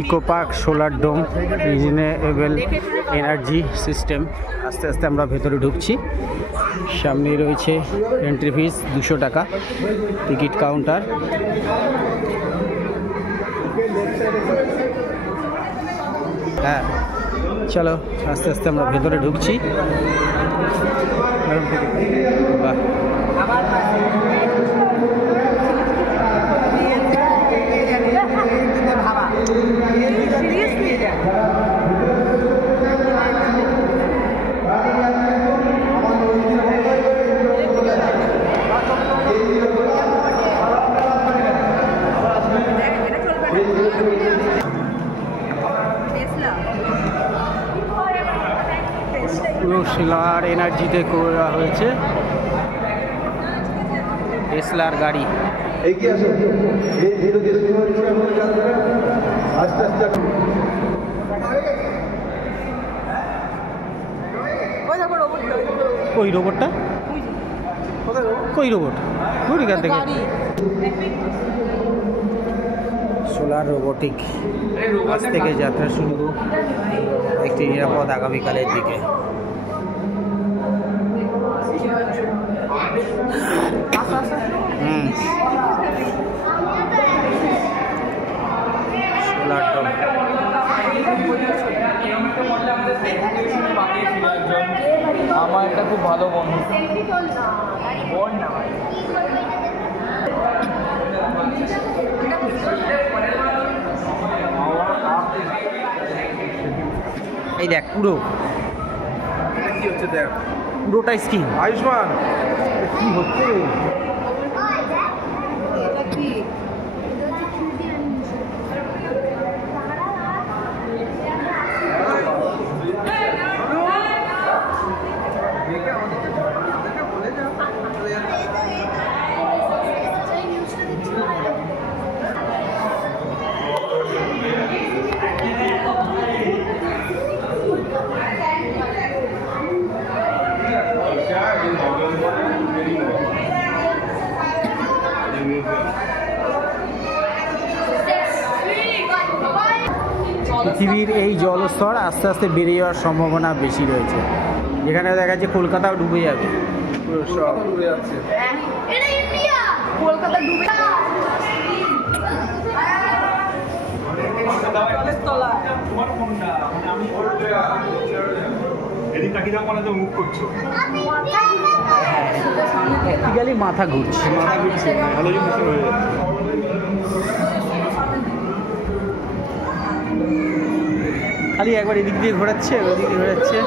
Eco park solar ডোম reasonable energy system. আস্তে আস্তে আমরা ভেতরে ঢুকছি। সামনেই রয়েছে এন্ট্রি ফিস 200 টাকা, টিকিট কাউন্টার। হ্যাঁ, চলো আস্তে আস্তে আমরা ভেতরে ঢুকছি। বাহ, পুরো সোলার এনার্জিতে করা হয়েছে। টেসলার গাড়ি। কই রোবটটা? কই রোবট? এখান থেকে সোলার রোবোটিক আজ থেকে যাত্রা শুরু, একটি নিরাপদ আগামীকালের দিকে। সোলার ডোম। আমার একটা খুব ভালো বন্ধু। এই দেখ পুরো কি হচ্ছে দেখ, পুরোটাই স্কিম। আয়ুষ্মান কি হচ্ছে? পৃথিবীর এই জলস্তর আস্তে আস্তে বেড়ে যাওয়ার সম্ভাবনা বেশি রয়েছে। যেখানে দেখা যাচ্ছে কলকাতাও ডুবে যাবে। সব ডুবে যাচ্ছে। কলকাতা ডুবে মাথা ঘুরছে। খালি একবার এদিক দিয়ে ঘোরাচ্ছে, ওদিক দিয়ে ঘোরাচ্ছে।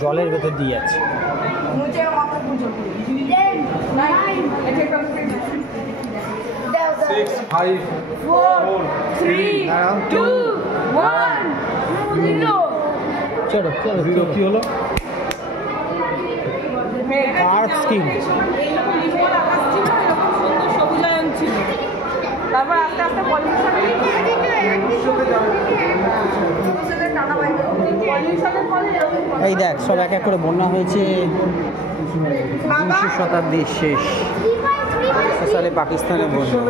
জলের ভেতর দিয়ে আছে। 6, 5, 4, 3, 2, 1 চলো চলো, 0 কি হলো? Park scheme. তারপর আস্তে আস্তে এই দেখ সব এক এক করে বন্যা হয়েছে। 20 শতাব্দীর শেষ সালে পাকিস্তানে বন্যা।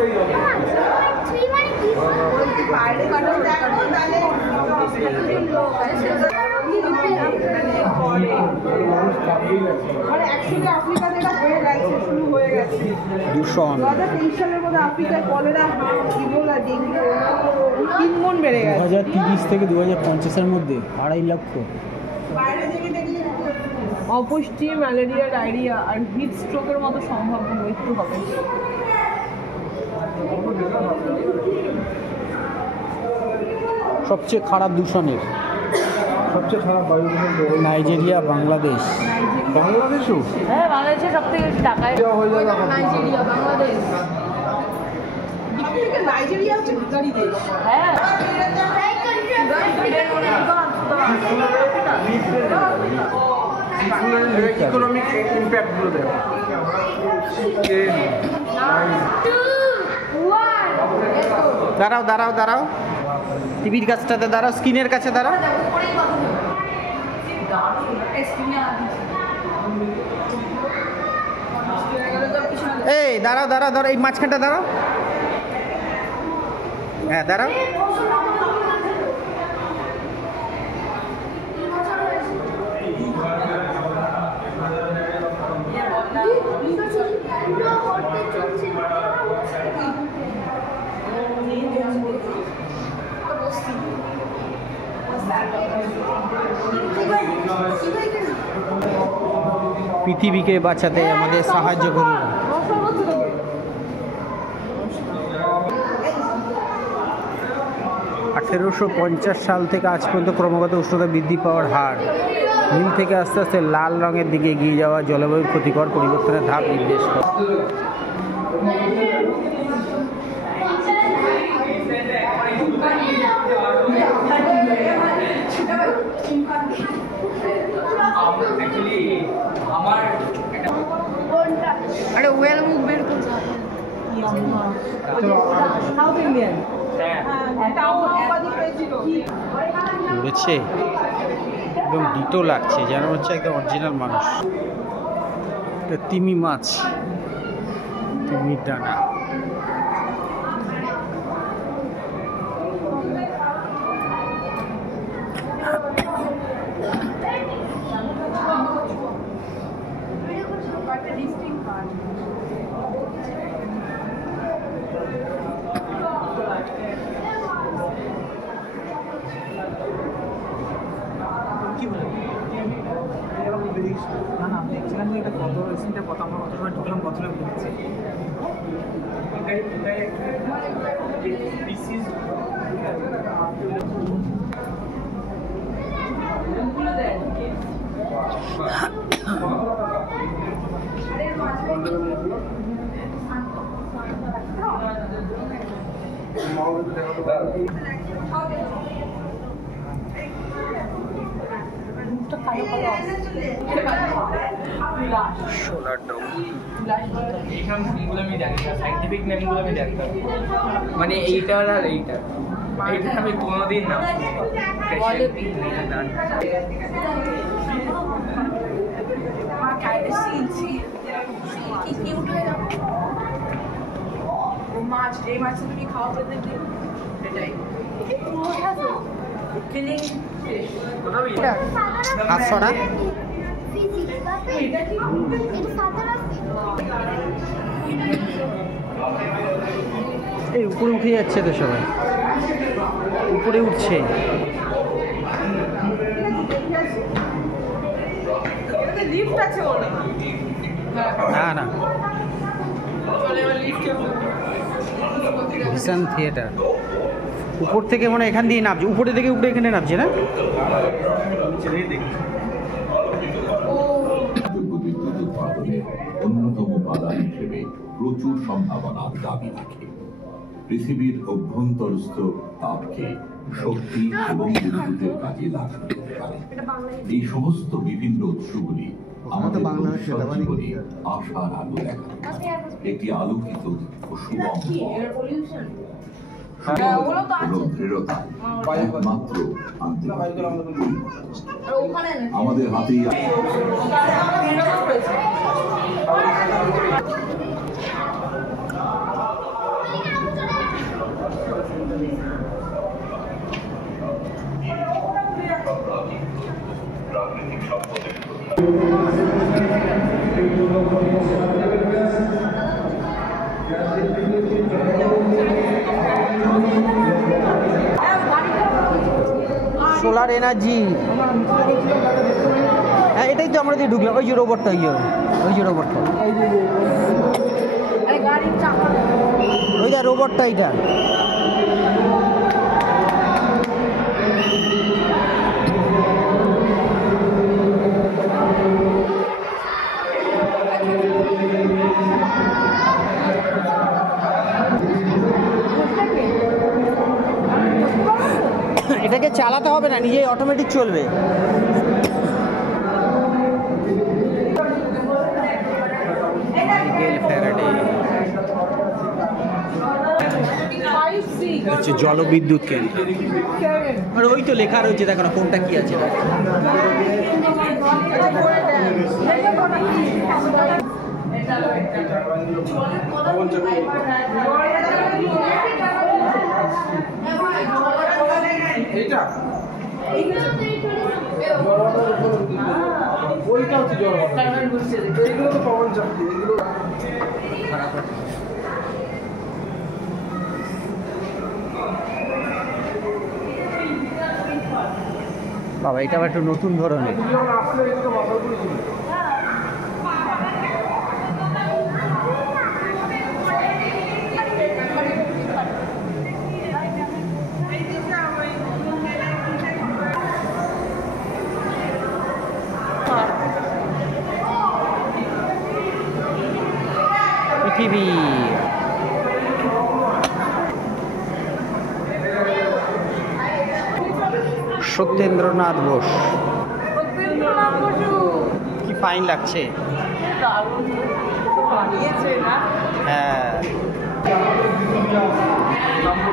দূষণ 2030 থেকে 2050-এর মধ্যে 2.5 লক্ষ। অপুষ্টি, ম্যালেরিয়া, ডায়রিয়া আর হিট স্ট্রোকের মতো সম্ভাব্য মৃত্যু হবে। সবচেয়ে খারাপ দূষণের, সবচেয়ে খারাপ বায়ু দূষণ নাইজেরিয়া, বাংলাদেশ। বাংলাদেশও? হ্যাঁ, বাংলাদেশে সব থেকে বেশি টাকায় নাইজেরিয়া, বাংলাদেশ। নাইজেরিয়া হচ্ছে ভিখারি দেশ। হ্যাঁ, ইকোনমিক ইম্প্যাক্টগুলো দেখো। দাঁড়াও দাঁড়াও দাঁড়াও, টিভির কাছটাতে দাঁড়াও, স্ক্রিনের কাছে দাঁড়াও। এই দাঁড়াও দাঁড়াও দাঁড়াও, এই মাঝখানটা দাঁড়াও। হ্যাঁ দাঁড়াও। পৃথিবীকে বাঁচাতে আমাদের সাহায্য করুন। 1850 সাল থেকে আজ পর্যন্ত ক্রমাগত উষ্ণতা বৃদ্ধি পাওয়ার হার নীল থেকে আস্তে আস্তে লাল রঙের দিকে এগিয়ে যাওয়া জলবায়ুর ক্ষতিকর পরিবর্তনের ধাপ নির্দেশ করে। আরে ওয়েল মুখ বের করতে সাউথ ইন্ডিয়ান উড়েছে, একদম ডিটো লাগছে, যেন হচ্ছে একদম অরিজিনাল মানুষ। এটা তিমি মাছ, তিমির ডানা। সাইন্টিফিক নেমগুলো আমি জানতাম, মানে এইটা আর এইটা আমি কোনোদিন না মাছ, এই মাছটা তুমি খাওয়া প্রত্যেকদিন, এটাই হাতছড়া এই উপরে উঠে যাচ্ছে তো, সবাই উপরে উঠছে। লিফট আছে মনে হয়। না না, ভিশন থিয়েটার উপর থেকে মনে হয় এখান দিয়ে নামছে, উপরে থেকে উপরে এখানে নামছে না? বিদ্যুৎ উৎপাদনের অন্যতম উপাদান হিসেবে প্রচুর সম্ভাবনার দাবি রাখে। পৃথিবীর অভ্যন্তরস্থ তাপকে শক্তি এবং বিদ্যুতের কাজে লাগানো যেতে পারে। এই সমস্ত বিভিন্ন উৎসগুলি আমাদের ভবিষ্যৎ জীবনে আশার আলো দেখাতে পারে। একটি আলোকিত ও সুগম এবং দৃঢ়তায় একমাত্র আনতে পারে আমাদের হাতেই। সোলার এনার্জি, হ্যাঁ এটাই তো আমরা দিয়ে ঢুকলাম। ওই যে রোবটটা, ওই যে রোবটটা, ওই যে রোবটটা, এইটা এটাকে চালাতে হবে না, নিজেই অটোমেটিক চলবে। হচ্ছে জলবিদ্যুৎ কেন্দ্র। আর ওই তো লেখা রয়েছে, দেখো না কোনটা কি আছে। এইটা ওইটা হচ্ছে জল, এইগুলো তো পবন চাকরি, এগুলো বাবা এটা আবার একটু নতুন ধরনের। আসলে এগুলো মাথার উপরে ছিল। পৃথিবী সত্যেন্দ্রনাথ বোস, কি ফাইন লাগছে। হ্যাঁ,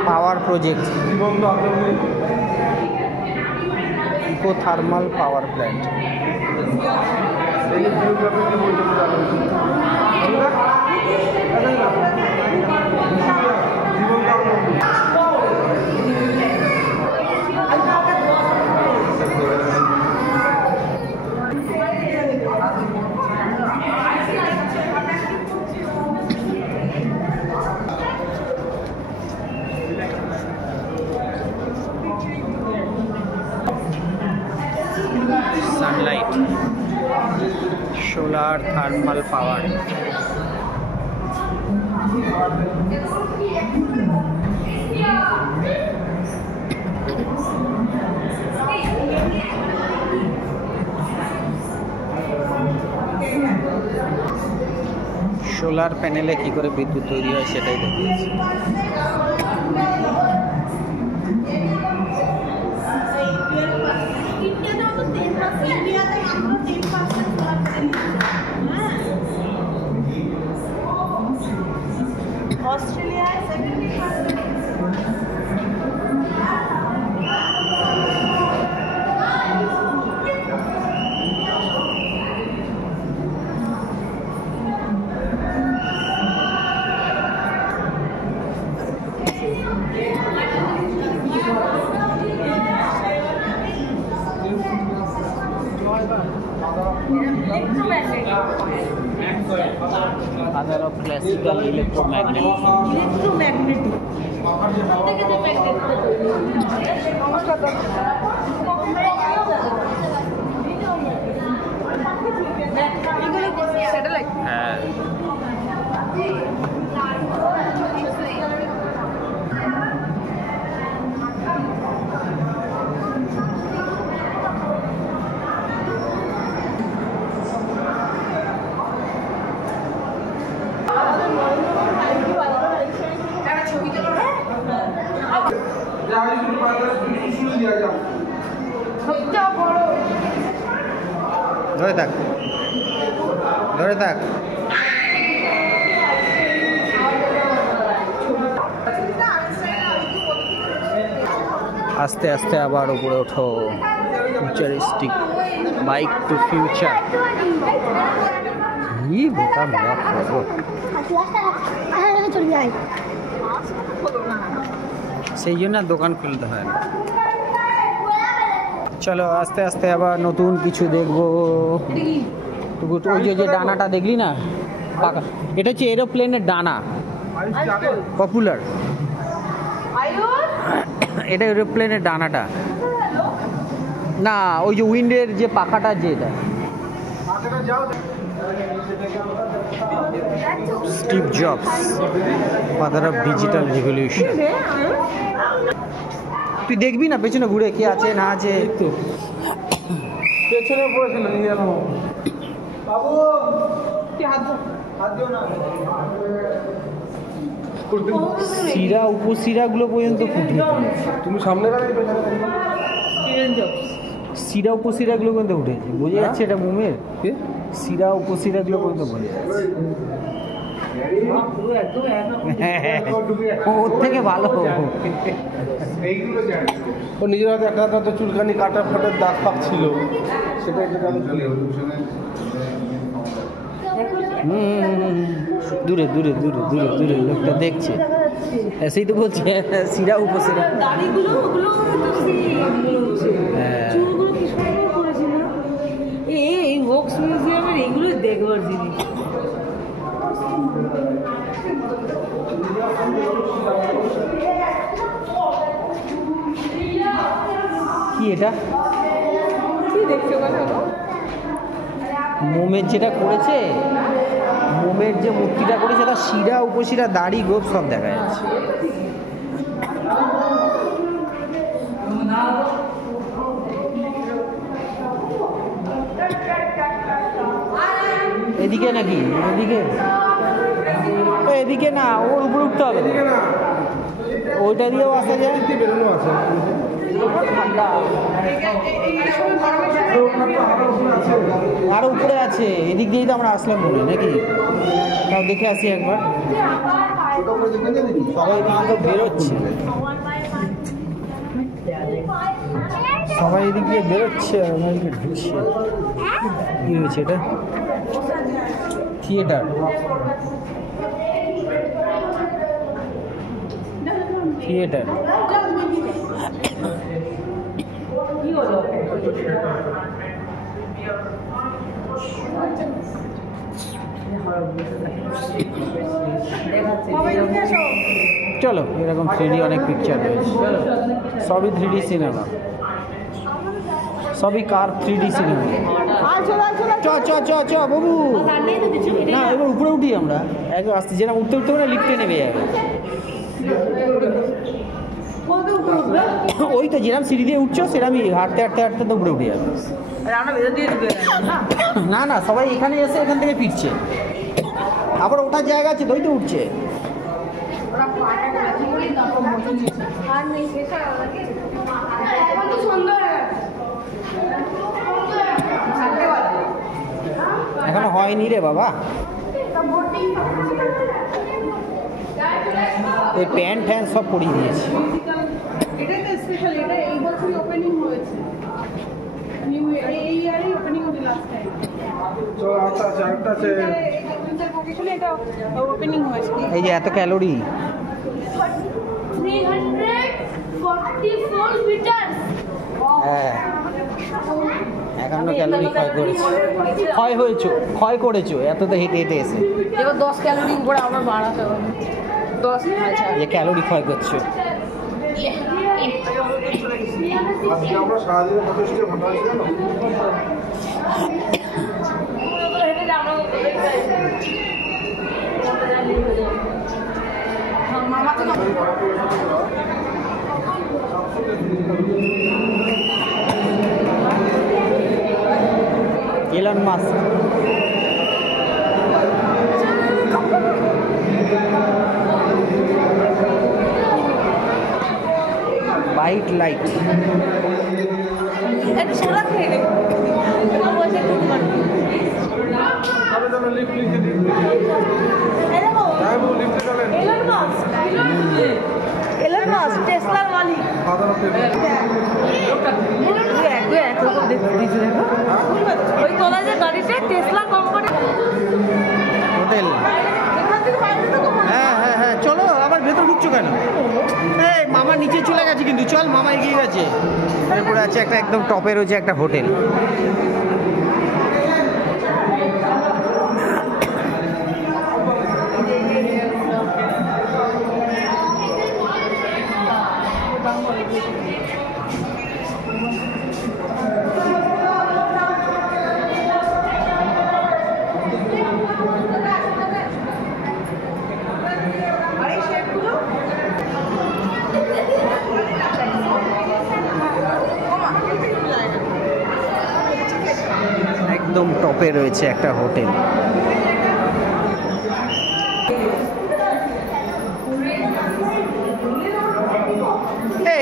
power project, eco thermal power plant. Sunlight, solar thermal power. Solar প্যানেলে কি করে বিদ্যুৎ তৈরি হয় সেটাই দেখিয়েছি। Australia Other of classical electromagnet. Electromagnetic satellite. হ্যাঁ, ধরে থাক, ধরে থাক। আস্তে আস্তে আবার উপরে ওঠো। Futuristic bike to future. কি বোকা মেলা করবো, সেই জন্য দোকান খুলতে হয় না। চলো আস্তে আস্তে আবার নতুন কিছু দেখবো। ওই যে ডানাটা দেখলি না পাকা, এটা হচ্ছে এরোপ্লেনের ডানা, পপুলার। এটা এরোপ্লেনের ডানাটা না, ওই যে উইন্ডের যে পাখাটা, যে এটা Steve jobs, father of digital revolution. তুই দেখবি না পেছনে ঘুরে কি আছে না আছে। পেছনে পড়েছিল নিয়ে এলো বাবু, হাত দিও না। শিরা উপশিরাগুলো পর্যন্ত ফুটিয়ে তুমি সামনে দাঁড়িয়ে পেছনে শিরা উপশিরাগুলো পর্যন্ত উঠেছে, বোঝা যাচ্ছে এটা মোমের। শিরা উপশিরাগুলো পর্যন্ত বোঝা যাচ্ছে। ওর থেকে ভালো। ও নিজের হাতে একটা হাতে চুলকানি কাটা ফাটার দাগ ফাগ ছিল, সেটা আমি চলে দূরে দূরে দূরে দূরে দূরে লোকটা দেখছে, সেই তো বলছি শিরা উপশিরা। দাড়িগুলো ওগুলো তো চুলগুলো কি সুন্দর করেছে না? এই ওয়াক্স মিউজিয়ামের এগুলো দেখবার জিনিস। কি এটা? কি দেখছো বলো? মোমের যেটা করেছে, মোমের যে মূর্তিটা করেছে তার শিরা উপশিরা দাড়ি গোপ সব দেখা যাচ্ছে। এদিকে নাকি? এদিকে? এদিকে না, ওর উপরে উঠতে হবে। ওইটা দিয়েও আসা যায়। বেরোনো আছে। আরো উপরে আছে, এদিক দিয়েই তো আমরা আসলাম বলে নাকি? তাও দেখে আসি একবার। সবাই তো বেরোচ্ছে, সবাই এদিক দিয়ে বেরোচ্ছে আর আমরা এদিকে ঢুকছি। কি হয়েছে এটা? থিয়েটার। থিয়েটার চলো, এরকম 3D অনেক পিকচার রয়েছে, সবই 3D সিনেমা, সবই কার 3D সিনেমা। চ চ চ চ বাবু, না এবার উপরে উঠি আমরা একবার আসতে, যেরকম উঠতে উঠতে মানে লিফটে নেমে যাবে। ওই তো যেরকম সিঁড়ি দিয়ে উঠছো সেরকমই হাঁটতে হাঁটতে হাঁটতে তো উপরে উঠে যাবে। না না, সবাই এখানে এসে এখান থেকে ফিরছে, আবার ওঠার জায়গা আছে, ওই তো উঠছে। এখনো হয়নি রে বাবা, ওই প্যান্ট ফ্যান সব পরিয়ে দিয়েছে। এটাই তো স্পেশাল, এটা এই বছরই ওপেনিং হয়েছে, এই ইয়ারই ওপেনিং হয়েছে লাস্ট টাইম। এটা ওপেনিং হয়েছে। এই যে এত ক্যালোরি, 344 meters. হ্যাঁ একান্ন ক্যালোরি ক্ষয় করেছো এত তো হেঁটে হেঁটে এসে। এবার 10 ক্যালোরি করে আবার বাড়াতে হবে, 10 এই ক্যালোরি ক্ষয় করছো। আমরা সারাদিনে কত স্টেপ হাঁটা হয়েছে জানো? Elon Musk, byte light. এটা সোলা খেয়ে নে, তোমার বসে খুব ভালো। লিফট লিখে দিন। এই দেখো, লিফটে চলেন। এলন মাস্ক টেসলার মালিক। ওই তোলা যে গাড়িটা টেসলা কোম্পানি হোটেল। হ্যাঁ হ্যাঁ হ্যাঁ, চলো আবার ভেতর ঢুকছো কেন? এই মামা নিচে চলে গেছে কিন্তু, চল মামা এগিয়ে গেছে। এরপরে আছে একটা একদম টপে রয়েছে একটা হোটেল। একদম টপে রয়েছে একটা হোটেল।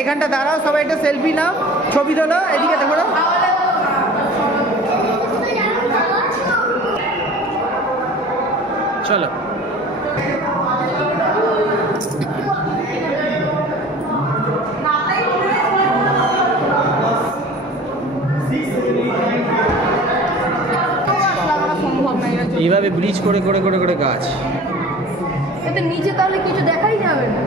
এখানটা দাঁড়াও, সবাই একটা সেলফি নাও, ছবি তোলো, এদিকে দেখো। চলো এভাবে ব্রিজ করে করে করে করে গাছ। এতে নিচে তাহলে কিছু দেখাই যাবে না।